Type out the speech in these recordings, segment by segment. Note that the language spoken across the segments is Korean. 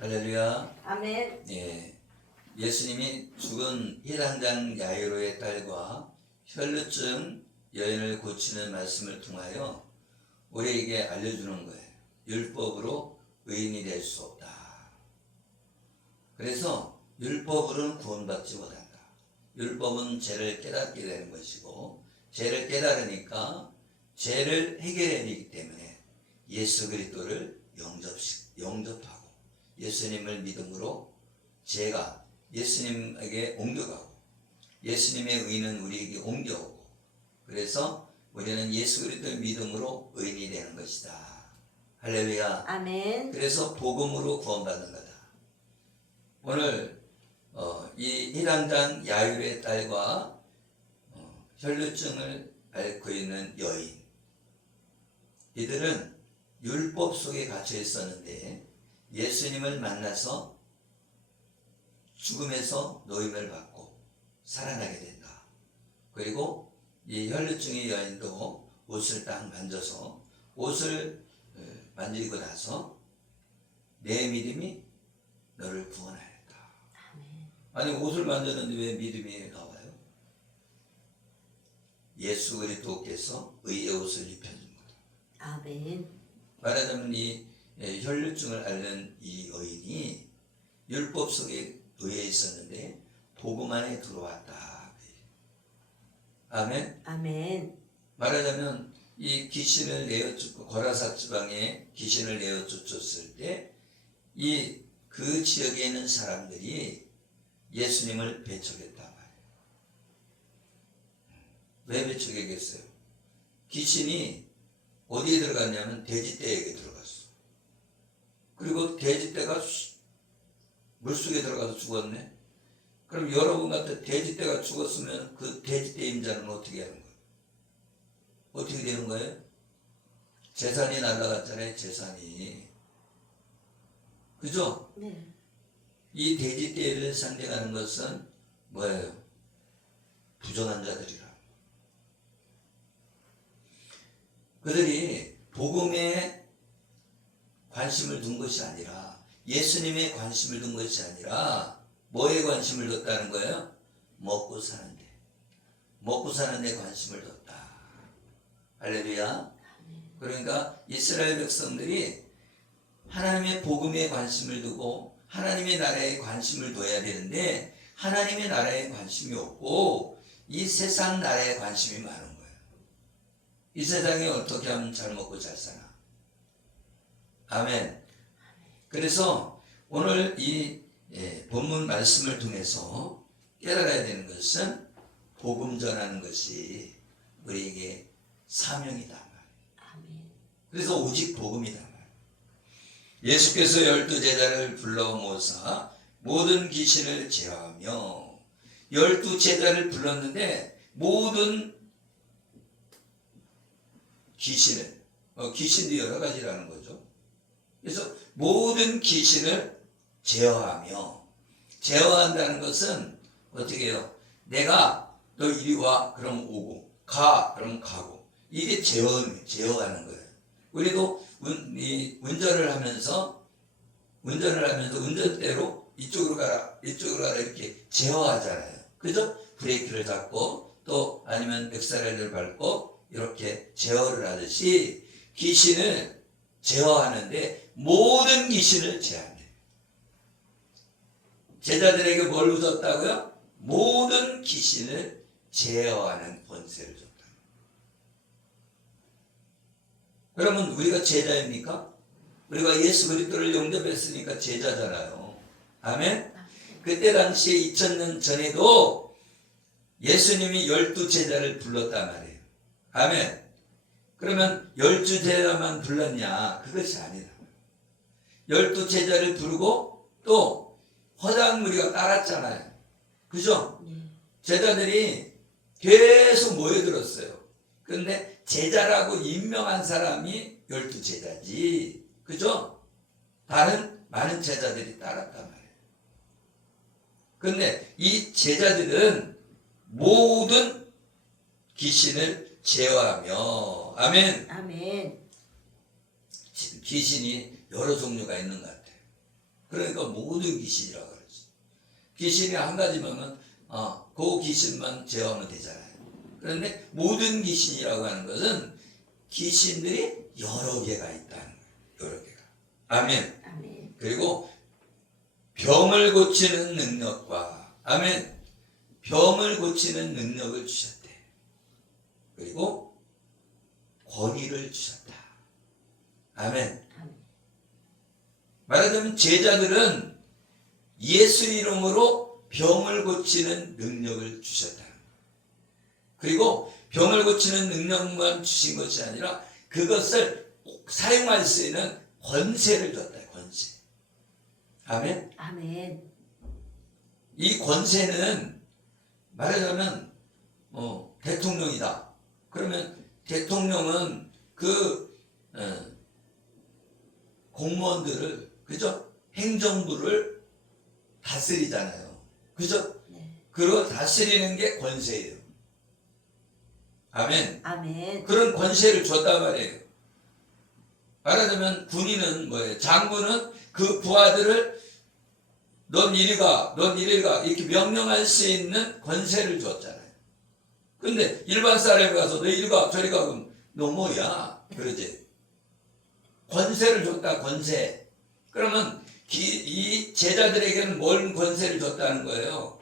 할렐루야. 아멘. 예, 예수님이 죽은 힐한장 야이로의 딸과 혈루증 여인을 고치는 말씀을 통하여 우리에게 알려주는 거예요. 율법으로 의인이 될 수 없다. 그래서 율법으로는 구원받지 못한다. 율법은 죄를 깨닫게 되는 것이고, 죄를 깨달으니까 죄를 해결해야 되기 때문에 예수 그리스도를 영접하고 예수님을 믿음으로 죄가 예수님에게 옮겨가고, 예수님의 의는 우리에게 옮겨오고, 그래서 우리는 예수 그리스도의 믿음으로 의인이 되는 것이다. 할렐루야. 아멘. 그래서 복음으로 구원받는 거다. 오늘 이 힐한장 야이로의 딸과 혈루증을 앓고 있는 여인, 이들은 율법 속에 갇혀 있었는데 예수님을 만나서 죽음에서 노임을 받고 살아나게 된다. 그리고 이 혈루증의 여인도 옷을 딱 만져서, 옷을 만지고 나서 내 믿음이 너를 구원하였다. 아니, 옷을 만졌는데 왜 믿음이 나와요? 예수 그리스도께서 의의 옷을 입혀준 거다. 아멘. 말하자면 이 혈루증을 앓는 이 여인이 율법 속에 놓여 있었는데 복음 안에 들어왔다. 아멘. 아멘. 말하자면 이 귀신을 내어쫓고, 거라사 지방에 귀신을 내어쫓았을 때 그 지역에 있는 사람들이 예수님을 배척했단 말이에요. 왜 배척했겠어요? 귀신이 어디에 들어갔냐면 돼지떼에게 들어갔어. 그리고 돼지떼가 물속에 들어가서 죽었네. 그럼 여러분 같은 돼지떼가 죽었으면 그 돼지떼 임자는 어떻게 하는 거예요? 어떻게 되는 거예요? 재산이 날아갔잖아요. 재산이. 그죠? 네. 이 돼지떼를 상징하는 것은 뭐예요? 부정한 자들이라. 그들이 복음에 관심을 둔 것이 아니라, 예수님의 관심을 둔 것이 아니라 뭐에 관심을 뒀다는 거예요? 먹고 사는데. 먹고 사는데 관심을 뒀다. 할렐루야. 그러니까 이스라엘 백성들이 하나님의 복음에 관심을 두고 하나님의 나라에 관심을 둬야 되는데 하나님의 나라에 관심이 없고 이 세상 나라에 관심이 많은 거예요. 이 세상에 어떻게 하면 잘 먹고 잘 사나. 아멘. 그래서 오늘 이 본문 말씀을 통해서 깨달아야 되는 것은 복음 전하는 것이 우리에게 사명이다. 아멘. 그래서 오직 복음이다. 예수께서 12제자를 불러 모사 모든 귀신을 제어하며, 12제자를 불렀는데 모든 귀신을, 귀신도 여러 가지라는 거죠. 그래서 모든 귀신을 제어하며, 제어한다는 것은 어떻게 해요? 내가 너 이리 와 그럼 오고, 가 그럼 가고, 이게 제어하는 거예요. 우리도 운전을 하면서 운전대로 이쪽으로 가라 이렇게 제어하잖아요. 그죠? 브레이크를 잡고 또 아니면 엑셀레이터를 밟고 이렇게 제어를 하듯이 귀신을 제어하는데 모든 귀신을 제어한대요. 제자들에게 뭘 줬다고요? 모든 귀신을 제어하는 권세를 줬다. 그러면 우리가 제자입니까? 우리가 예수 그리스도를 영접했으니까 제자잖아요. 아멘? 그때 당시에 2000년 전에도 예수님이 12제자를 불렀단 말이에요. 아멘? 그러면 12제자만 불렀냐? 그것이 아니다. 12제자를 부르고 또 허다한 무리가 따랐잖아요. 그죠? 제자들이 계속 모여들었어요. 그런데 제자라고 임명한 사람이 12제자지. 그죠? 다른 많은 제자들이 따랐단 말이에요. 그런데 이 제자들은 모든 귀신을 제어하며, 아멘. 아멘. 귀신이 여러 종류가 있는 것 같아요. 그러니까 모든 귀신이라고 그러지. 귀신이 한 가지면 그 귀신만 제어하면 되잖아요. 그런데 모든 귀신이라고 하는 것은 귀신들이 여러 개가 있다는 거예요. 여러 개가. 아멘. 아멘. 그리고 병을 고치는 능력과 아멘. 병을 고치는 능력을 주셨대. 그리고 권위를 주셨다. 아멘. 아멘. 말하자면 제자들은 예수 이름으로 병을 고치는 능력을 주셨다는 거예요. 그리고 병을 고치는 능력만 주신 것이 아니라 그것을 사용할 수 있는 권세를 줬다. 권세. 아멘. 아멘. 이 권세는 말하자면 대통령이다. 그러면 대통령은 그 공무원들을 그죠? 행정부를 다스리잖아요. 그죠? 네. 그걸 다스리는 게 권세예요. 아멘. 아멘. 그런 권세를 줬단 말이에요. 말하자면 군인은 뭐예요? 장군은 그 부하들을 넌 이리 가, 넌 이리 가 이렇게 명령할 수 있는 권세를 줬잖아요. 근데 일반 사람이 가서 너 이리 가, 저리 가 그럼 너 뭐야? 그러지. 권세를 줬다. 권세. 그러면 이 제자들에게는 뭔 권세를 줬다는 거예요?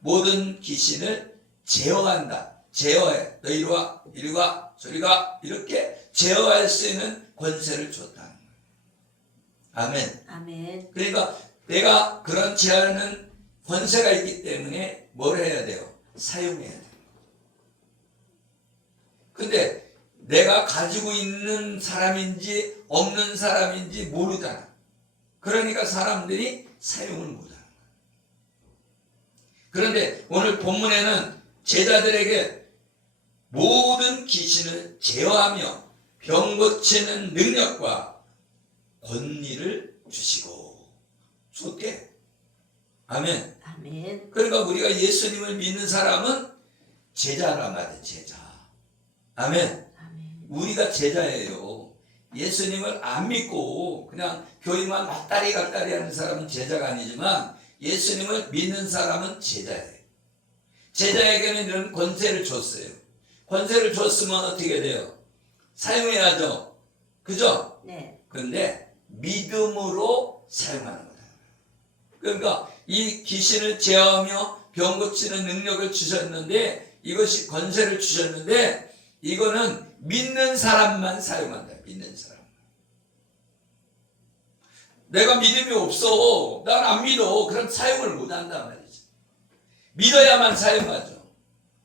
모든 귀신을 제어한다. 제어해. 너 이리 와, 이리 가, 저리 가 이렇게 제어할 수 있는 권세를 줬다는 거예요. 아멘. 아멘. 그러니까 내가 그런 제어하는 권세가 있기 때문에 뭘 해야 돼요? 사용해야 돼요. 근데 내가 가지고 있는 사람인지 없는 사람인지 모르잖아. 그러니까 사람들이 사용을 못하는 거야. 그런데 오늘 본문에는 제자들에게 모든 귀신을 제어하며 병 고치는 능력과 권위를 주시고 줬대. 아멘. 아멘. 그러니까 우리가 예수님을 믿는 사람은 제자란 말이에요. 제자. 아멘. 아멘. 우리가 제자예요. 예수님을 안 믿고 그냥 교회만 왔다리 갔다리 하는 사람은 제자가 아니지만 예수님을 믿는 사람은 제자예요. 제자에게는 이런 권세를 줬어요. 권세를 줬으면 어떻게 돼요? 사용해야죠. 그죠? 네. 그런데 믿음으로 사용하는 거다. 그러니까 이 귀신을 제어하며 병 고치는 능력을 주셨는데 이것이 권세를 주셨는데 이거는 믿는 사람만 사용한다. 믿는 사람. 내가 믿음이 없어. 난 안 믿어. 그럼 사용을 못 한단 말이지. 믿어야만 사용하죠.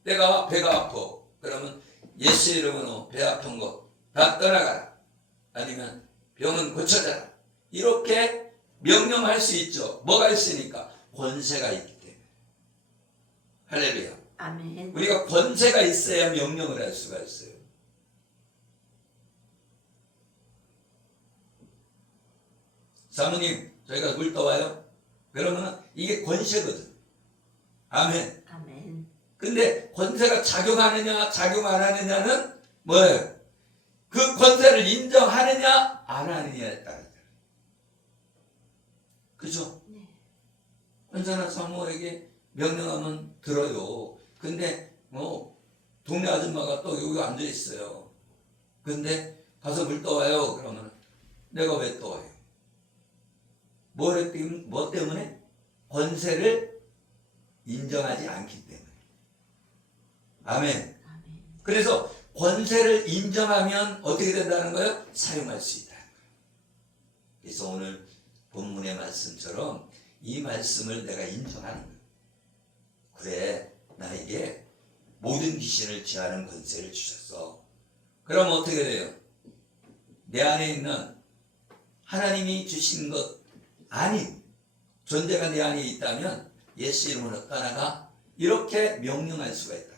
내가 배가 아파. 그러면 예수 이름으로 배 아픈 거 다 떠나가라. 아니면 병은 고쳐져라. 이렇게 명령할 수 있죠. 뭐가 있으니까? 권세가 있기 때문에. 할렐루야. 아멘. 우리가 권세가 있어야 명령을 할 수가 있어요. 사모님, 저희가 물 떠와요? 그러면 이게 권세거든. 아멘. 아멘. 근데 권세가 작용하느냐, 작용 안 하느냐는 뭐예요? 그 권세를 인정하느냐, 안 하느냐에 따라. 그죠? 네. 권세나 사모에게 명령하면 들어요. 근데 동네 아줌마가 또 여기 앉아 있어요. 근데 가서 물 떠와요. 그러면 내가 왜 떠와요? 뭐 때문에? 권세를 인정하지 않기 때문에. 아멘. 아멘. 그래서 권세를 인정하면 어떻게 된다는 거예요? 사용할 수 있다는 거예요. 그래서 오늘 본문의 말씀처럼 이 말씀을 내가 인정하는 거예요. 그래, 나에게 모든 귀신을 제하는 권세를 주셨어. 그럼 어떻게 돼요? 내 안에 있는 하나님이 주신 것 아닌 존재가 내 안에 있다면 예수 이름으로 떠나가 이렇게 명령할 수가 있다.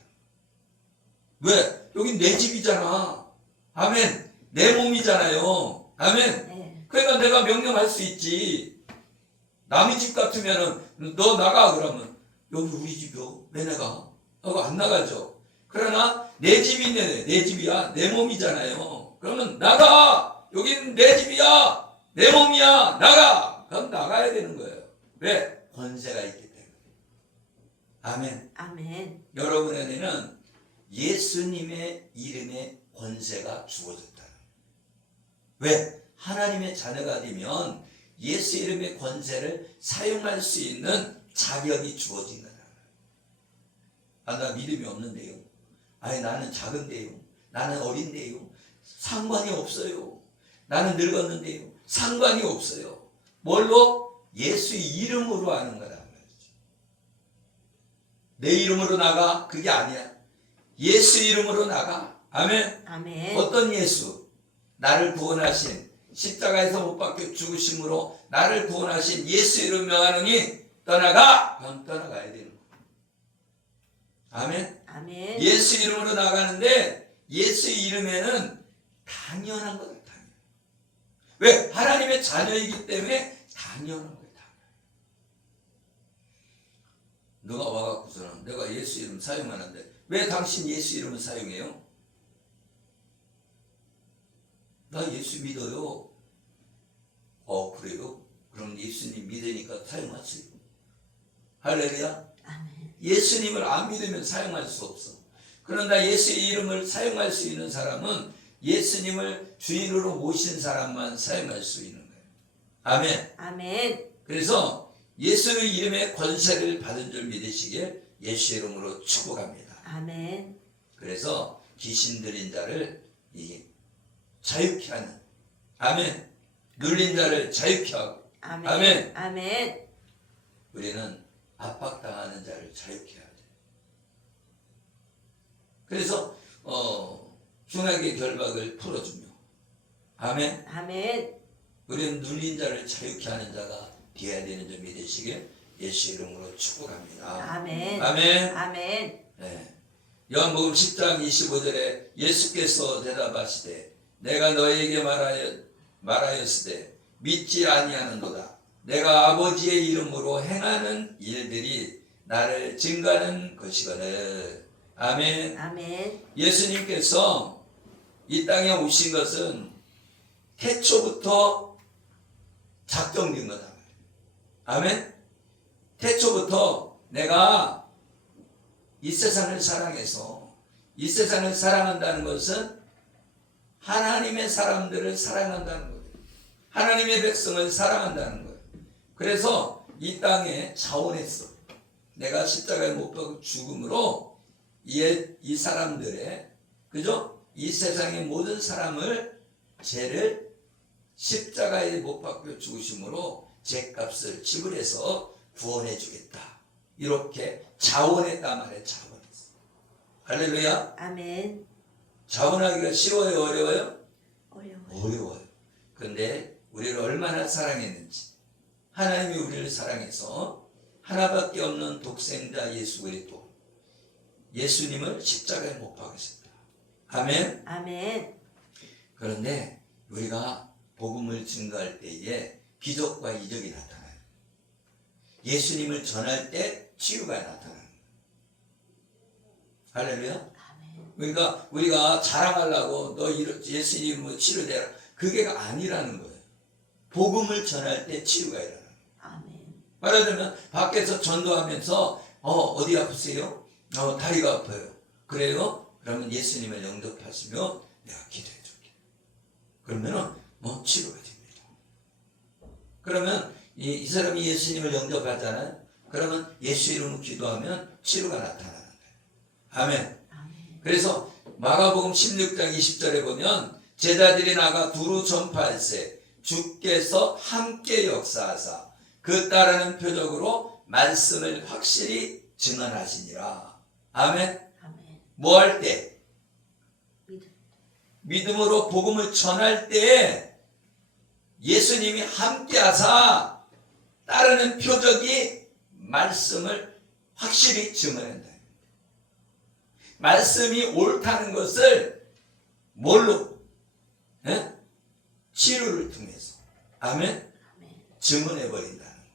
왜? 여긴 내 집이잖아. 아멘. 내 몸이잖아요. 아멘. 네. 그러니까 내가 명령할 수 있지. 남의 집 같으면은 너 나가 그러면 여기 우리 집이요. 왜 나가? 하고 안 나가죠. 그러나 내 집이네. 내 집이야. 내 몸이잖아요. 그러면 나가. 여긴 내 집이야. 내 몸이야. 나가. 그럼 나가야 되는 거예요. 왜? 권세가 있기 때문에. 아멘. 아멘. 여러분에게는 예수님의 이름의 권세가 주어졌다. 왜? 하나님의 자녀가 되면 예수 이름의 권세를 사용할 수 있는 자격이 주어진 거다. 아, 나 믿음이 없는데요. 아니, 나는 작은데요. 나는 어린데요. 상관이 없어요. 나는 늙었는데요. 상관이 없어요. 뭘로? 예수의 이름으로 하는 거다. 내 이름으로 나가? 그게 아니야. 예수 이름으로 나가. 아멘. 아멘. 어떤 예수? 나를 구원하신, 십자가에서 못 박혀 죽으심으로 나를 구원하신 예수 이름 명하노니 떠나가. 그럼 떠나가야 되는 거야. 아멘. 아멘. 예수 이름으로 나가는데 예수 이름에는 당연한 거다. 당연. 왜? 하나님의 자녀이기 때문에 당연한 거야. 누가 와갖고서는 내가 예수 이름 사용하는데 왜 당신 예수 이름을 사용해요? 나 예수 믿어요. 그래요? 그럼 예수님 믿으니까 사용하세요. 할렐루야. 아멘. 예수님을 안 믿으면 사용할 수 없어. 그런가 예수의 이름을 사용할 수 있는 사람은 예수님을 주인으로 모신 사람만 사용할 수 있는 거예요. 아멘. 아멘. 그래서 예수의 이름의 권세를 받은 줄 믿으시길 예수 이름으로 축복합니다. 아멘. 그래서 귀신 들린 자를 자유케 하는, 아멘. 눌린 자를 자유케 하고, 아멘. 아멘. 아멘. 우리는 압박당하는 자를 자유케 해야 돼. 그래서 흉악의 결박을 풀어주며, 아멘. 아멘. 우리는 눌린 자를 자유케 하는 자가 되어야 되는 줄 믿으시길 예수 이름으로 축복합니다. 아멘. 아멘. 아멘. 네. 요한복음 10장 25절에 예수께서 대답하시되 내가 너에게 말하였으되 믿지 아니하는도다. 내가 아버지의 이름으로 행하는 일들이 나를 증거하는 것이거늘. 아멘. 아멘. 예수님께서 이 땅에 오신 것은 태초부터 작정된 거다. 아멘. 태초부터 내가 이 세상을 사랑해서, 이 세상을 사랑한다는 것은 하나님의 사람들을 사랑한다는 거예요. 하나님의 백성을 사랑한다는 거예요. 그래서 이 땅에 자원했어. 내가 십자가에 못 박혀 죽음으로 이 사람들의, 그죠? 이 세상의 모든 사람을, 죄를 십자가에 못 박혀 죽으심으로 죄값을 지불해서 구원해 주겠다. 이렇게 자원했단 말이에요. 자원했어. 할렐루야. 아멘. 자원하기가 쉬워요? 어려워요? 어려워요. 어려워요. 그런데 우리를 얼마나 사랑했는지, 하나님이 우리를 사랑해서 하나밖에 없는 독생자 예수 그리스도, 예수님을 십자가에 못 박으셨다. 아멘. 아멘. 그런데 우리가 복음을 증거할 때에 기적과 이적이 나타나요. 예수님을 전할 때 치유가 나타나요. 할렐루야. 아멘. 그러니까 우리가 자랑하려고 너 예수님으로 치료되라, 그게 아니라는 거예요. 복음을 전할 때 치유가 일어나요. 아멘. 말하자면 밖에서 전도하면서 어디 아프세요? 다리가 아파요. 그래요? 그러면 예수님을 영접하시면 내가 기도해 줄게. 그러면은 치료가 됩니다. 그러면 이 사람이 예수님을 영접하잖아요. 그러면 예수 이름으로 기도하면 치료가 나타나는 거예요. 아멘. 아멘. 그래서 마가복음 16장 20절에 보면 제자들이 나가 두루 전파할세 주께서 함께 역사하사 그 따르는 표적으로 말씀을 확실히 증언하시니라. 아멘. 아멘. 뭐 할 때? 믿음. 믿음으로 복음을 전할 때 예수님이 함께 하사 따르는 표적이 말씀을 확실히 증언한다. 말씀이 옳다는 것을 뭘로? 치료를 통해서. 아멘. 아멘. 증언해버린다는 거예요.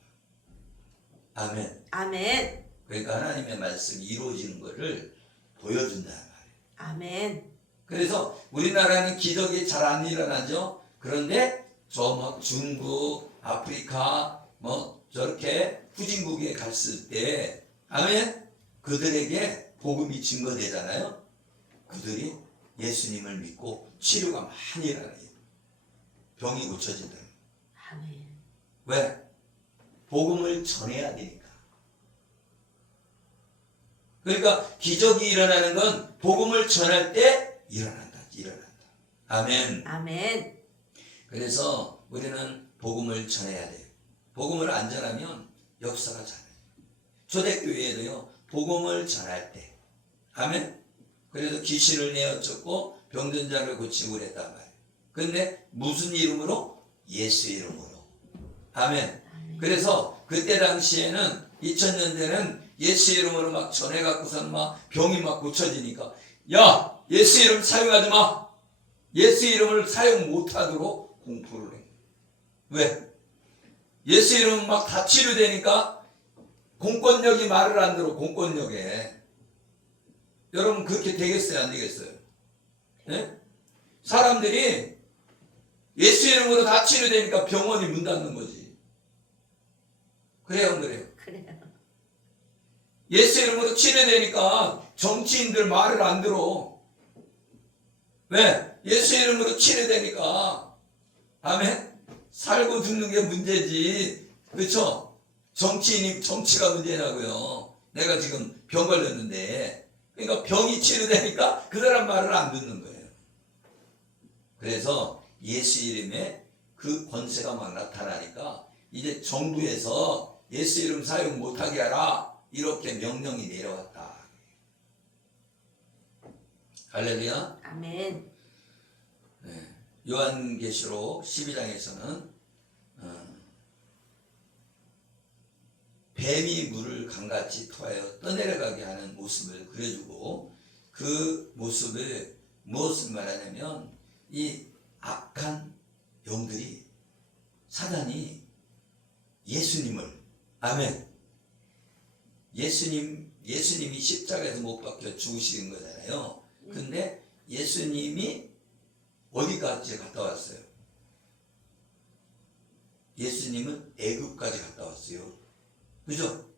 아멘. 아멘. 그러니까 하나님의 말씀이 이루어지는 것을 보여준다는 말이에요. 아멘. 그래서 우리나라는 기적이 잘 안 일어나죠. 그런데 저 막 중국, 아프리카 뭐 저렇게 후진국에 갔을 때 아멘 그들에게 복음이 증거되잖아요. 그들이 예수님을 믿고 치료가 많이 일어나요. 병이 고쳐진다. 아멘. 왜? 복음을 전해야 되니까. 그러니까 기적이 일어나는 건 복음을 전할 때 일어난다. 아멘. 아멘. 그래서 우리는 복음을 전해야 돼요. 복음을 안 전하면 역사가 잘 해요. 초대교회에도요. 복음을 전할 때. 아멘. 그래서 귀신을 내어쫓고 병든 자를 고치고 그랬단 말이에요. 근데 무슨 이름으로? 예수 이름으로. 아멘. 그래서 그때 당시에는 2000년대는 예수 이름으로 막 전해갖고선 막 병이 막 고쳐지니까 야 예수 이름 사용하지 마. 예수 이름을 사용 못하도록 공포를 해. 왜? 예수 이름 막 다 치료되니까 공권력이 말을 안 들어. 공권력에 여러분 그렇게 되겠어요 안 되겠어요? 네? 사람들이 예수 이름으로 다 치료되니까 병원이 문 닫는 거지. 그래요 안 그래요? 그래요. 예수 이름으로 치료되니까 정치인들 말을 안 들어. 왜? 예수 이름으로 치료되니까. 아멘? 살고 죽는 게 문제지. 그렇죠? 정치가 문제라고요. 내가 지금 병 걸렸는데 그러니까 병이 치료되니까 그 사람 말을 안 듣는 거예요. 그래서 예수 이름에 그 권세가 막 나타나니까 이제 정부에서 예수 이름 사용 못하게 하라 이렇게 명령이 내려왔다. 할렐루야. 아멘. 네. 요한계시록 12장에서는 뱀이 물을 강같이 토하여 떠내려가게 하는 모습을 그려주고 그 모습을 무엇을 말하냐면 이 악한 영들이 사단이 예수님을 아멘 예수님이 십자가에서 못 박혀 죽으시는 거잖아요. 근데 예수님이 어디까지 갔다 왔어요? 예수님은 애굽까지 갔다 왔어요. 그죠?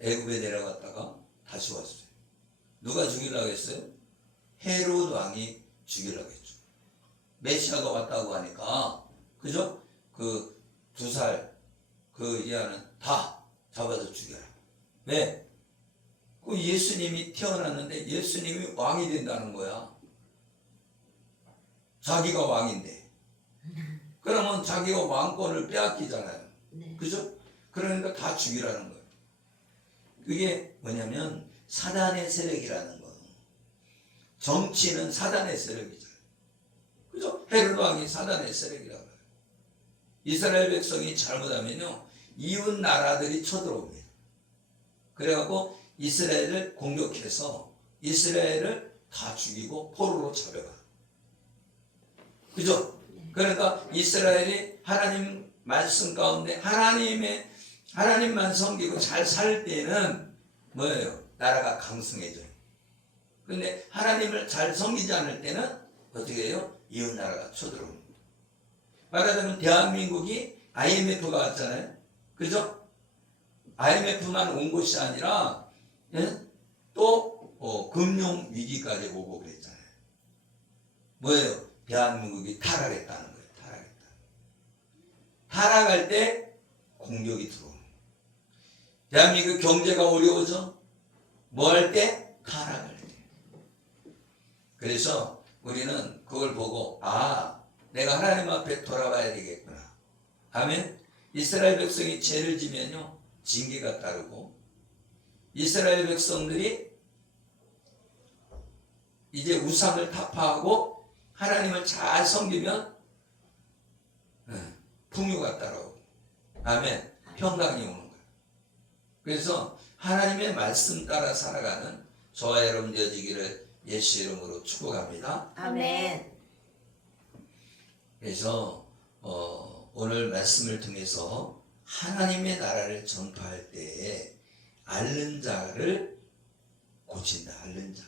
애굽에 내려갔다가 다시 왔어요. 누가 죽이려고 했어요? 헤롯 왕이 죽이려고 했죠. 메시아가 왔다고 하니까 그죠? 그 2살 그 이하는 다 잡아서 죽여라. 왜? 그 예수님이 태어났는데 예수님이 왕이 된다는 거야. 자기가 왕인데. 그러면 자기가 왕권을 빼앗기잖아요. 네. 그죠? 그러니까 다 죽이라는 거예요. 그게 뭐냐면 사단의 세력이라는 거. 정치는 사단의 세력이잖아요. 그죠? 헤롯 왕이 사단의 세력이라고 해요. 이스라엘 백성이 잘못하면요. 이웃 나라들이 쳐들어옵니다. 그래갖고 이스라엘을 공격해서 이스라엘을 다 죽이고 포로로 잡아가. 그죠? 그러니까 이스라엘이 하나님 말씀 가운데 하나님만 섬기고 잘 살 때는 뭐예요? 나라가 강성해져요. 근데 하나님을 잘 섬기지 않을 때는 어떻게 해요? 이웃 나라가 쳐들어옵니다. 말하자면 대한민국이 IMF가 왔잖아요. 그죠? IMF만 온 것이 아니라 또 금융 위기까지 오고 그랬잖아요. 뭐예요? 대한민국이 타락했다는 거예요. 타락할 때 공격이 들어오는 거예요. 대한민국 경제가 어려워져 뭐 할 때? 타락할 때. 그래서 우리는 그걸 보고 내가 하나님 앞에 돌아와야 되겠구나. 아멘. 이스라엘 백성이 죄를 지면요 징계가 따르고 이스라엘 백성들이 이제 우상을 타파하고 하나님을 잘 섬기면 풍요가 따라오고 아멘 평강이 오는 거예요. 그래서 하나님의 말씀 따라 살아가는 저와 여러분 되어지기를 예수 이름으로 축복합니다. 아멘. 그래서 오늘 말씀을 통해서 하나님의 나라를 전파할 때에 앓는 자를 고친다. 앓는 자.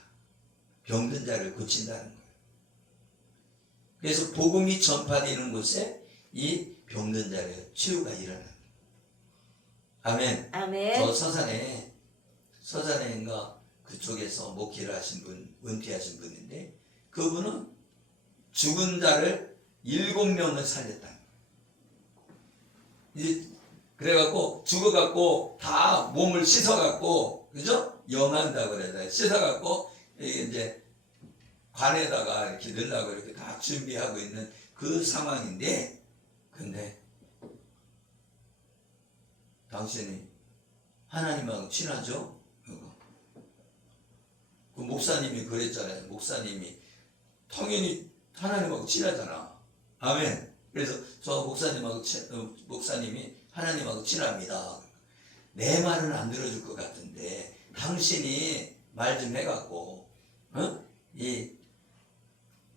병든 자를 고친다는 거예요. 그래서 복음이 전파되는 곳에 이 병든 자리에 치유가 일어나는. 아멘. 아멘. 저 서산에인가 그쪽에서 목회를 하신 분, 은퇴하신 분인데 그분은 죽은 자를 7명을 살렸다. 이제 그래갖고 죽어갖고 다 몸을 씻어갖고, 그죠? 영한다고 그래야 씻어갖고 이제 관에다가 이렇게 넣으려고 이렇게 다 준비하고 있는 그 상황인데, 근데 당신이 하나님하고 친하죠? 그 목사님이 그랬잖아요. 목사님이 당연히 하나님하고 친하잖아. 아멘. 그래서 저 목사님이 하나님하고 친합니다. 내 말은 안 들어줄 것 같은데 당신이 말 좀 해갖고 이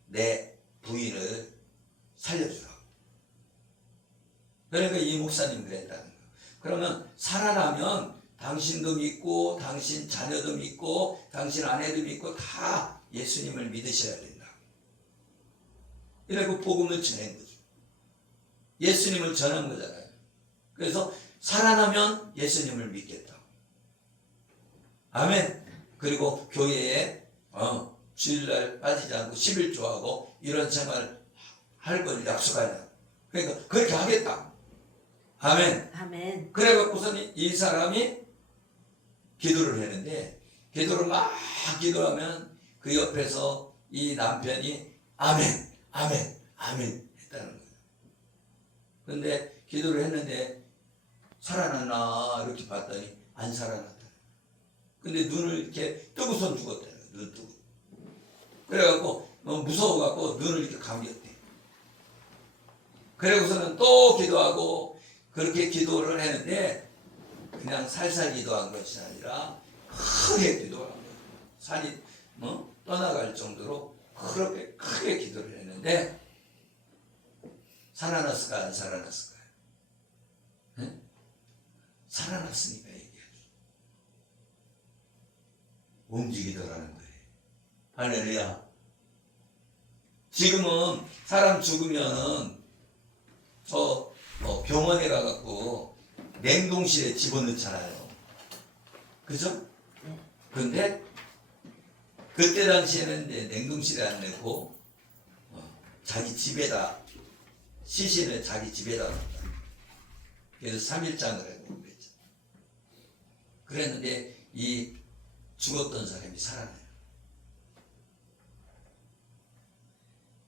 내 부인을 살려주라고. 그러니까 이 목사님 그랬다는 거예요. 그러면 살아나면 당신도 믿고 당신 자녀도 믿고 당신 아내도 믿고 다 예수님을 믿으셔야 된다. 이러고 복음을 전한 거죠. 예수님을 전한 거잖아요. 그래서 살아나면 예수님을 믿겠다. 아멘. 그리고 교회에 주일날 빠지지 않고 11조하고 이런 생활 할 걸 약속하냐. 그러니까 그렇게 하겠다. 아멘. 아멘. 그래갖고서는 이 사람이 기도를 했는데, 기도를 막 기도하면 그 옆에서 이 남편이 아멘, 아멘, 아멘 했다는 거예요. 근데 기도를 했는데 살아났나 이렇게 봤더니 안 살아났다. 근데 눈을 이렇게 뜨고선 죽었다는 거예요. 눈 뜨고. 그래갖고 무서워갖고 눈을 이렇게 감겼대. 그래고서는 또 기도하고 그렇게 기도를 했는데 그냥 살살 기도한 것이 아니라 크게 기도한 거예요. 산이 떠나갈 정도로 그렇게 크게 기도를 했는데 살아났을까 안 살아났을까요? 네? 살아났으니까 얘기하죠. 움직이더라는 거예요. 할렐루야. 지금은 사람 죽으면은 저 병원에 가갖고 냉동실에 집어넣잖아요. 그죠? 네. 근데 그때 당시에는 이제 냉동실에 안 넣고 자기 집에다 시신을 자기 집에다 넣었다. 그래서 3일장을 하고 그랬죠. 그랬는데 이 죽었던 사람이 살아나요.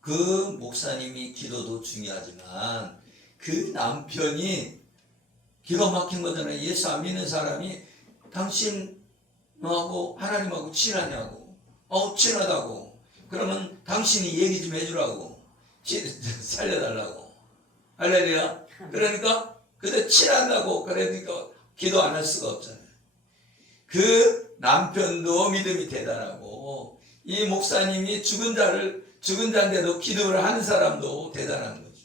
그 목사님이 기도도 중요하지만 그 남편이 기가 막힌 거잖아요. 예수 안 믿는 사람이 당신하고 하나님하고 친하냐고. 친하다고. 그러면 당신이 얘기 좀 해주라고. 살려달라고. 할렐루야. 그러니까 그때 친하다고 그러니까 기도 안 할 수가 없잖아요. 그 남편도 믿음이 대단하고 이 목사님이 죽은 자인데도 기도를 하는 사람도 대단한 거죠.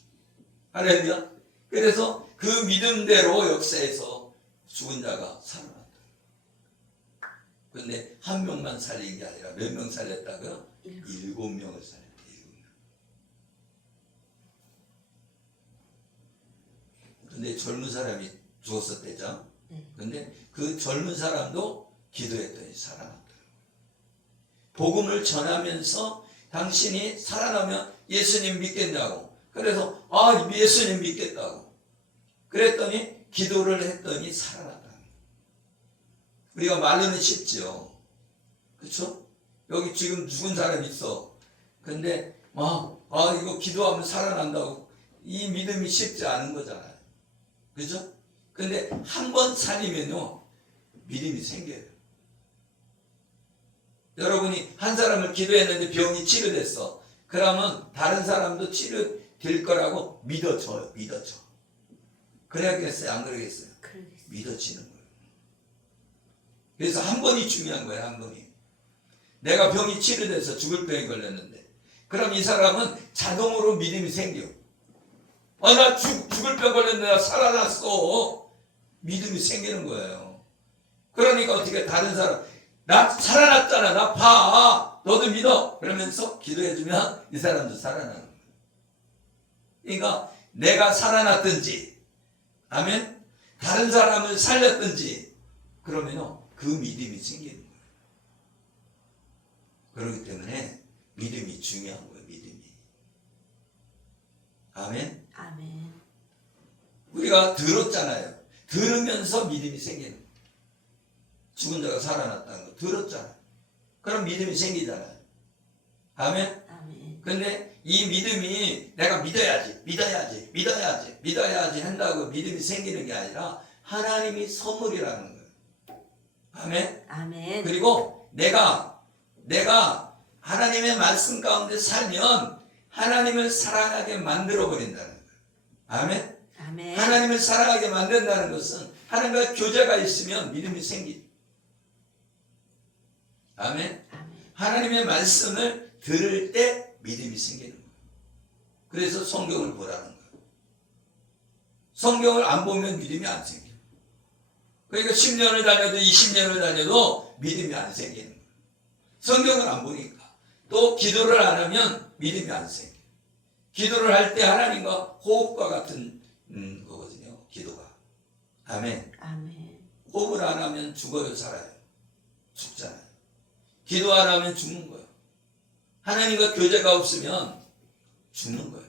할렐루야. 그래서 그 믿음대로 역사에서 죽은 자가 살아났다. 그런데 한 명만 살린 게 아니라 몇 명 살렸다고요? 7명을 살렸다. 7명. 근데 젊은 사람이 죽었었대죠. 근데 그 젊은 사람도 기도했더니 살아났다. 복음을 전하면서 당신이 살아나면 예수님 믿겠냐고. 그래서 예수님 믿겠다고. 그랬더니 기도를 했더니 살아났다. 우리가 말로는 쉽죠. 그렇죠? 여기 지금 죽은 사람 있어. 근데 이거 기도하면 살아난다고. 이 믿음이 쉽지 않은 거잖아요. 그죠? 근데 한 번 살리면요 믿음이 생겨요. 여러분이 한 사람을 기도했는데 병이 치료됐어. 그러면 다른 사람도 치료될 거라고 믿어져요. 믿어져. 그래야겠어요? 안 그러겠어요? 그러겠어요. 믿어지는 거예요. 그래서 한 번이 중요한 거예요. 한 번이. 내가 병이 치료돼서 죽을 병이 걸렸는데 그럼 이 사람은 자동으로 믿음이 생겨. 나 죽을 병 걸렸는데 나 살아났어. 믿음이 생기는 거예요. 그러니까 어떻게 다른 사람 나 살아났잖아. 나 봐. 너도 믿어. 그러면서 기도해주면 이 사람도 살아나는 거예요. 그러니까 내가 살아났든지, 아멘, 다른 사람을 살렸든지, 그러면요, 그 믿음이 생기는 거예요. 그렇기 때문에 믿음이 중요한 거예요, 믿음이. 아멘. 아멘. 우리가 들었잖아요. 들으면서 믿음이 생기는 거예요. 죽은 자가 살아났다는 거 들었잖아요. 그럼 믿음이 생기잖아요. 아멘. 아멘. 근데 이 믿음이 내가 믿어야지 한다고 믿음이 생기는 게 아니라 하나님이 선물이라는 거예요. 아멘. 아멘. 그리고 내가 하나님의 말씀 가운데 살면 하나님을 사랑하게 만들어 버린다는 거예요. 아멘. 아멘. 하나님을 사랑하게 만든다는 것은 하나님과 교제가 있으면 믿음이 생기. 아멘. 아멘. 하나님의 말씀을 들을 때 믿음이 생기는 거예요. 그래서 성경을 보라는 거예요. 성경을 안 보면 믿음이 안 생겨요. 그러니까 10년을 다녀도 20년을 다녀도 믿음이 안 생기는 거예요. 성경을 안 보니까. 또 기도를 안 하면 믿음이 안 생겨요. 기도를 할 때 하나님과 호흡과 같은 거거든요. 기도가. 아멘. 아멘. 호흡을 안 하면 죽어요, 살아요? 죽잖아요. 기도 안 하면 죽는 거예요. 하나님과 교제가 없으면 죽는 거예요.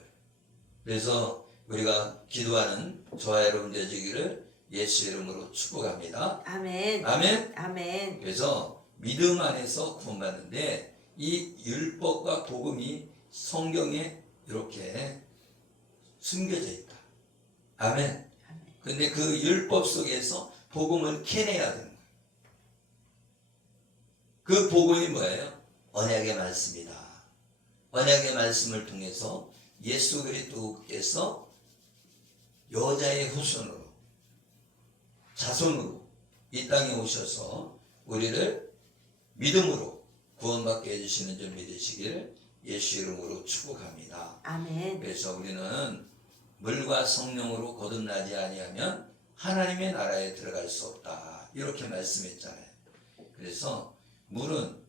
그래서 우리가 기도하는 저와 여러분 되시기를 예수 이름으로 축복합니다. 아멘. 아멘. 아멘. 그래서 믿음 안에서 구원받는데 이 율법과 복음이 성경에 이렇게 숨겨져 있다. 아멘. 근데 그 율법 속에서 복음을 캐내야 되는 거예요. 그 복음이 뭐예요? 언약의 말씀이다. 언약의 말씀을 통해서 예수 그리스도께서 여자의 후손으로 자손으로 이 땅에 오셔서 우리를 믿음으로 구원받게 해주시는 줄 믿으시길 예수 이름으로 축복합니다. 아멘. 그래서 우리는 물과 성령으로 거듭나지 아니하면 하나님의 나라에 들어갈 수 없다. 이렇게 말씀했잖아요. 그래서 물은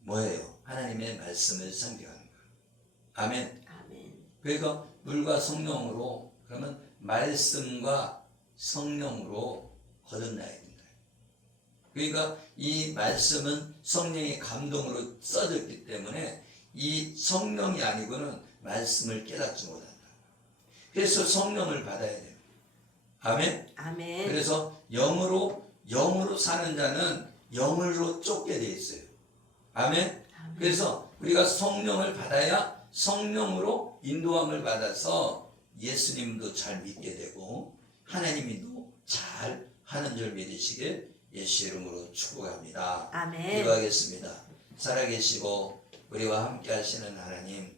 뭐예요? 하나님의 말씀을 상징하는 거예요. 아멘. 아멘. 그러니까 물과 성령으로, 그러면 말씀과 성령으로 거듭나야 된다. 그러니까 이 말씀은 성령의 감동으로 써졌기 때문에 이 성령이 아니고는 말씀을 깨닫지 못한다. 그래서 성령을 받아야 돼요. 아멘. 아멘. 그래서 영으로 사는 자는 영으로 쫓게 돼 있어요. 아멘. 아멘. 그래서 우리가 성령을 받아야 성령으로 인도함을 받아서 예수님도 잘 믿게 되고 하나님이도 잘 하는 줄 믿으시길 예수 이름으로 축복합니다. 아멘. 기도하겠습니다. 살아계시고 우리와 함께 하시는 하나님,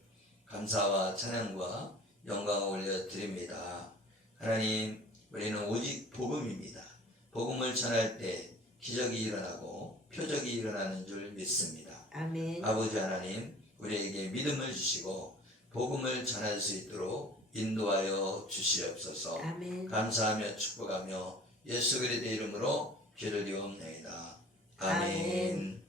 감사와 찬양과 영광을 올려드립니다. 하나님, 우리는 오직 복음입니다. 복음을 전할 때 기적이 일어나고 표적이 일어나는 줄 믿습니다. 아멘. 아버지 하나님, 우리에게 믿음을 주시고 복음을 전할 수 있도록 인도하여 주시옵소서. 아멘. 감사하며 축복하며 예수 그리스도의 이름으로 기도드리옵나이다. 아멘. 아멘.